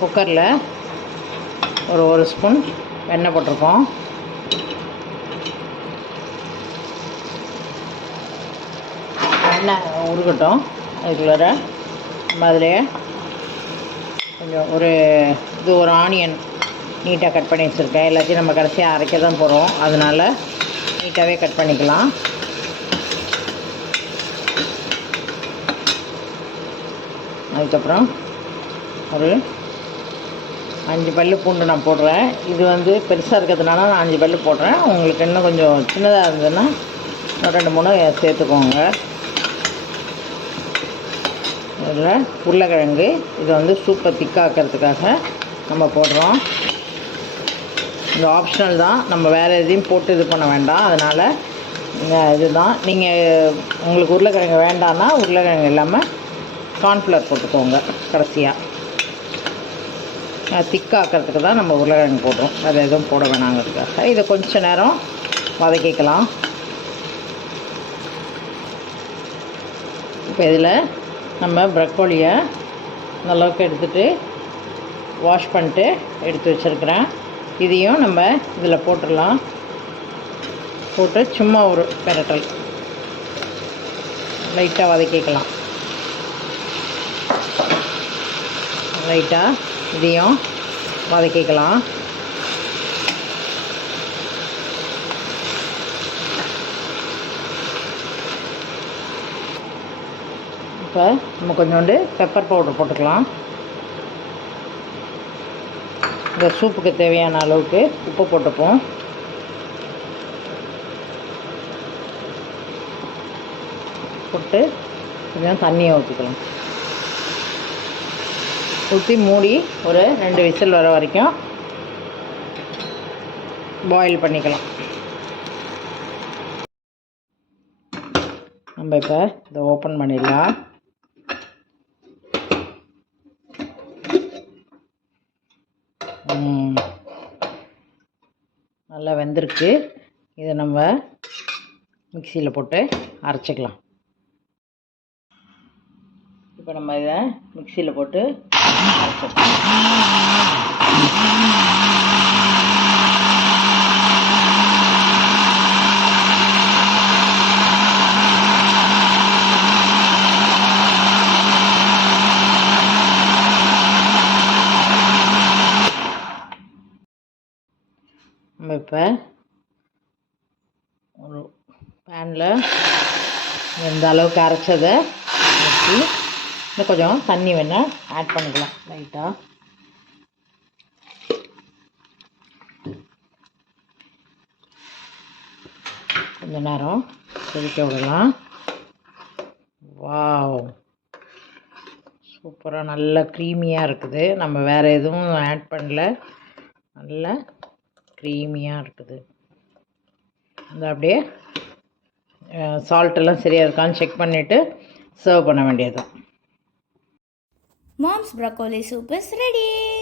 குக்கரில் ஒரு ஸ்பூன் எண்ணெய் போட்டிருக்கோம். எண்ணெய் உருகட்டும். அதுக்குள்ளார நம்ம அதிலே கொஞ்சம் ஒரு ஆனியன் நீட்டாக கட் பண்ணி வச்சுருக்கேன். எல்லாத்தையும் நம்ம கடைசியாக அரைக்க தான் போகிறோம், அதனால் நீட்டாகவே கட் பண்ணிக்கலாம். அதுக்கப்புறம் ஒரு 5 பல் பூண்டு நான் போடுறேன். இது பெருசாக இருக்கிறதுனால நான் 5 பல் போடுறேன். உங்களுக்கு இன்னும் கொஞ்சம் சின்னதாக இருந்ததுன்னா ஒரு 2-3 சேர்த்துக்கோங்க. இதில் உருளைக்கிழங்கு, இது சூப்பை திக்காக்கிறதுக்காக நம்ம போடுறோம். இது ஆப்ஷனல் தான், நம்ம வேறு எதையும் போட்டு இது பண்ண வேண்டாம். அதனால் இதுதான். நீங்கள் உங்களுக்கு உருளைக்கிழங்கு வேண்டான்னா உருளைக்கிழங்கு இல்லாமல் கார்ன்ஃப்ளவர் போட்டுக்கோங்க. கடைசியாக திக்காக்கிறதுக்கு தான் நம்ம உருளைக்கிழங்கு போடுறோம், வேறு எதுவும் போட வேணாங்கிறதுக்காக. இதை கொஞ்சம் நேரம் வதக்கிக்கலாம். இப்போ இதில் நம்ம ப்ரக்கோலியை நல்லவுக்கு எடுத்துகிட்டு வாஷ் பண்ணிட்டு எடுத்து வச்சுருக்கிறேன். இதையும் நம்ம இதில் போட்டுடலாம். போட்டு சும்மா ஒரு பெரட்டல் லைட்டாக வதக்கிக்கலாம். லைட்டாக இதையும் வதக்கிக்கலாம். இப்போ நம்ம கொஞ்சோண்டு பெப்பர் பவுடர் போட்டுக்கலாம். இந்த சூப்புக்கு தேவையான அளவுக்கு உப்பு போட்டுப்போம். போட்டு கொஞ்சம் தண்ணியை ஊற்றிக்கலாம். ஊற்றி மூடி ஒரு 2 விசில் வர வரைக்கும் பாயில் பண்ணிக்கலாம். நம்ம இப்போ இதை ஓப்பன் பண்ணிடலாம். நல்லா வெந்திருக்கு. இதை நம்ம மிக்சியில் போட்டு அரைச்சிக்கலாம். இப்போ நம்ம இதை மிக்சியில் போட்டு அரைச்சிக்கலாம். நம்ம இப்போ ஒரு பேனில் எந்த அளவுக்கு அரைச்சதை ஊற்றி இன்னும் கொஞ்சம் தண்ணி வேணால் ஆட் பண்ணிக்கலாம். லைட்டாக கொஞ்சம் நேரம் கொதிக்க விடலாம். வாவ், சூப்பராக நல்லா க்ரீமியாக இருக்குது. நம்ம வேறு எதுவும் ஆட் பண்ணல, நல்லா க்ரீமியாக இருக்குது. இந்த அப்படியே சால்ட்டெல்லாம் சரியாக இருக்கான்னு செக் பண்ணிவிட்டு சர்வ் பண்ண வேண்டியது. Mom's broccoli soup is ready.